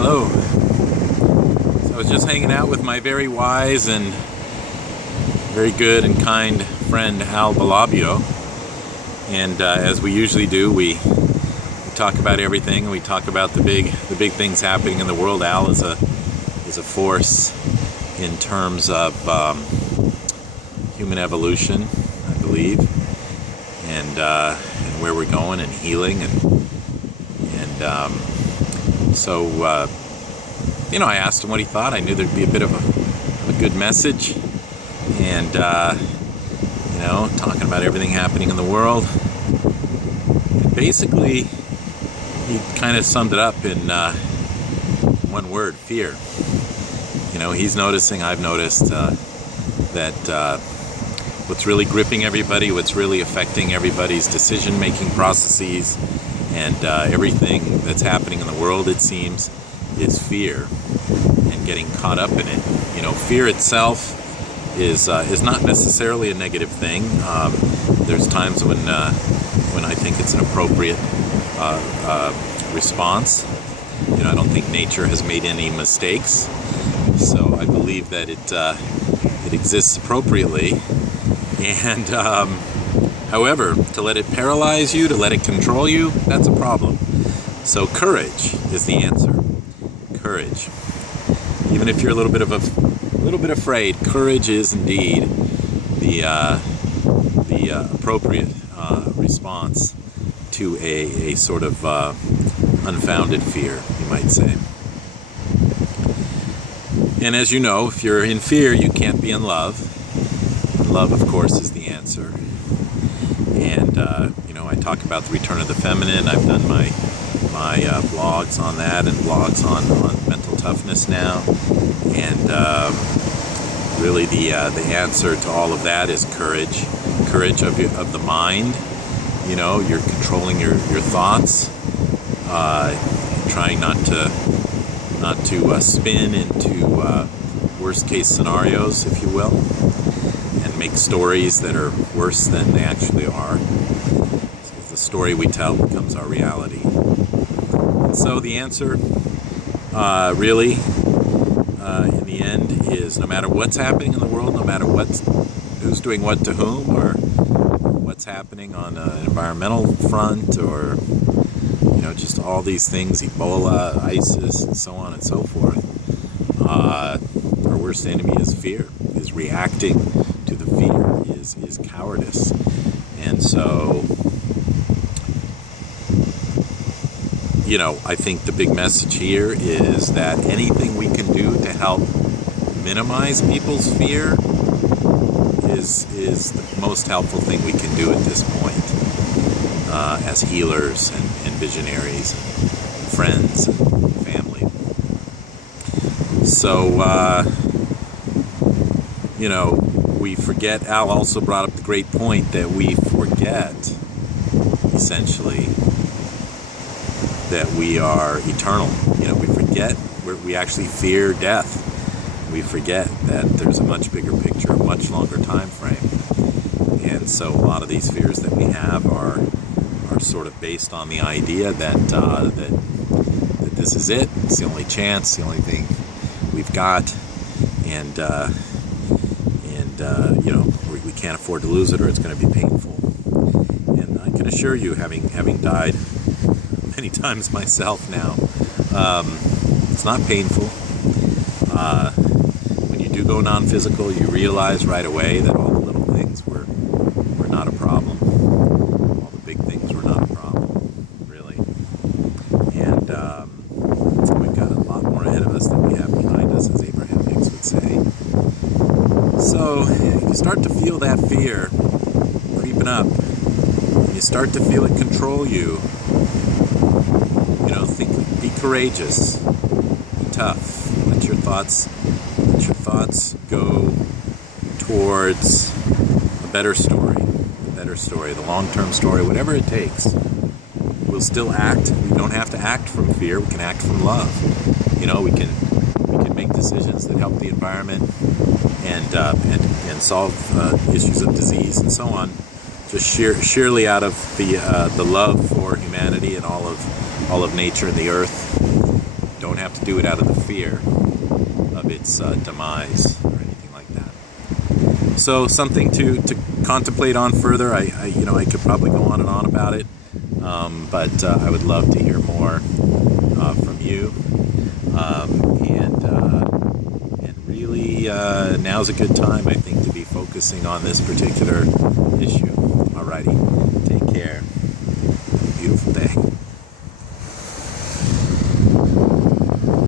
Hello. So I was just hanging out with my very wise and very good and kind friend Al Balabio, and as we usually do, we talk about everything. We talk about the big things happening in the world. Al is a force in terms of human evolution, I believe, and where we're going and healing so I asked him what he thought. I knew there'd be a bit of a good message, and talking about everything happening in the world. And basically, he kind of summed it up in one word: fear. He's noticing, I've noticed that what's really gripping everybody, what's really affecting everybody's decision-making processes, and everything that's happening in the world, it seems, is fear, and getting caught up in it. Fear itself is not necessarily a negative thing. There's times when I think it's an appropriate response. I don't think nature has made any mistakes, so I believe that it exists appropriately. And however, to let it paralyze you, to let it control you, that's a problem. So courage is the answer. Courage. Even if you're a little bit afraid, courage is indeed the appropriate response to a sort of unfounded fear, you might say. And as you know, if you're in fear, you can't be in love. Love, of course, is the answer. And I talk about the return of the feminine. I've done my blogs on that, and blogs on mental toughness now. And really, the answer to all of that is courage. Courage of the mind. You're controlling your thoughts, trying not to spin into worst case scenarios, if you will, and make stories that are worse than they actually are. So the story we tell becomes our reality. And so the answer, really, in the end, is no matter what's happening in the world, no matter who's doing what to whom, or what's happening on an environmental front, or just all these things, Ebola, ISIS, and so on and so forth, our worst enemy is fear. Is reacting to the fear is cowardice. And so, I think the big message here is that anything we can do to help minimize people's fear is the most helpful thing we can do at this point, as healers and visionaries and friends and family. So, we forget. Al also brought up the great point that we forget, essentially, that we are eternal. We forget, we actually fear death. We forget that there's a much bigger picture, a much longer time frame. And so a lot of these fears that we have are sort of based on the idea that this is it. It's the only chance, the only thing we've got, and we can't afford to lose it, or it's going to be painful. And I can assure you, having died many times myself now, it's not painful. When you do go non-physical, you realize right away that all the little things were not a problem. All the big things were not a problem, really. And we've got a lot more ahead of us than we have behind us, as Abraham Hicks would say. So if you start to feel that fear creeping up, you start to feel it control you, be courageous, be tough. Let your thoughts go towards a better story, the long-term story, whatever it takes. We'll still act. We don't have to act from fear. We can act from love. We can make decisions that help the environment and solve issues of disease and so on, just sheerly out of the love for humanity and all of nature and the earth, don't have to do it out of the fear of its demise or anything like that. So something to contemplate on further. I could probably go on and on about it, but I would love to hear more from you. And really, now's a good time, I think, to be focusing on this particular issue. Alrighty, take care. Beautiful day.